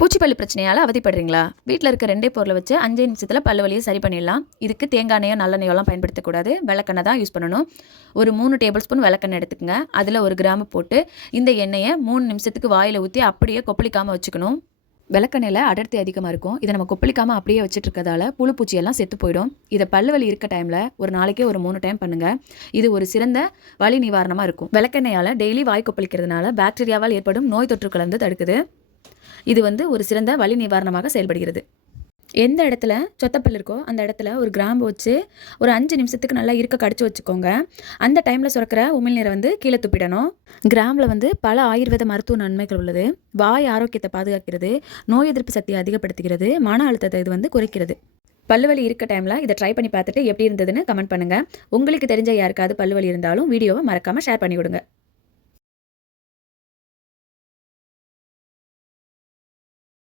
பூச்சிப்பள்ளி பிரச்சனையால் அவதிப்படுறீங்களா? வீட்டில் இருக்க 2 பொருளை வச்சு 5 நிமிஷத்தில் பல்லு வலியை சரி பண்ணிடலாம். இதுக்கு தேங்காய் எண்ணெயோ நல்லெண்ணெயோலாம் பயன்படுத்தக்கூடாது. விளக்கெண்ணெய் தான் யூஸ் பண்ணணும். ஒரு 3 டேபிள் ஸ்பூன் விளக்கெண்ணெய் எடுத்துக்கங்க. அதில் 1 கிராம் போட்டு இந்த எண்ணெயை 3 நிமிஷத்துக்கு வாயில் ஊற்றி அப்படியே கொப்பளிக்காமல் வச்சுக்கணும். விளக்கெண்ணெயில் அடர்த்தி அதிகமாக இருக்கும். இதை நம்ம கொப்பளிக்காமல் அப்படியே வச்சுட்டு இருக்கிறதால புழு பூச்சியெல்லாம் செத்து போயிடும். இதை பல்லு வலி இருக்க டைமில் ஒரு நாளைக்கே ஒரு 3 டைம் பண்ணுங்கள். இது ஒரு சிறந்த வலி நிவாரணமாக இருக்கும். விளக்கெண்ணெயால் டெய்லி வாய் கொப்பளிக்கிறதுனால பாக்டீரியாவால் ஏற்படும் நோய் தொற்றுக்களை தடுக்குது. இது ஒரு சிறந்த வலி நிவாரணமாக செயல்படுகிறது. எந்த இடத்துல சொத்தப்பல் இருக்கோ அந்த இடத்துல ஒரு கிராம்பு வச்சு ஒரு 5 நிமிஷத்துக்கு நல்லா இருக்க கடிச்சு வச்சுக்கோங்க. அந்த டைமில் சுரக்கிற உமிழ்நீரை கீழே துப்பிடணும். கிராம்பில் பல ஆயுர்வேத மருத்துவ நன்மைகள் உள்ளது. வாய் ஆரோக்கியத்தை பாதுகாக்கிறது, நோய் எதிர்ப்பு சக்தியை அதிகப்படுத்துகிறது, மன அழுத்தத்தை இது குறைக்கிறது. பல்லுவலி இருக்க டைமில் இதை ட்ரை பண்ணி பார்த்துட்டு எப்படி இருந்ததுன்னு கமெண்ட் பண்ணுங்கள். உங்களுக்கு தெரிஞ்ச யாருக்காவது பல்லுவலி இருந்தாலும் வீடியோவை மறக்காமல் ஷேர் பண்ணி விடுங்க.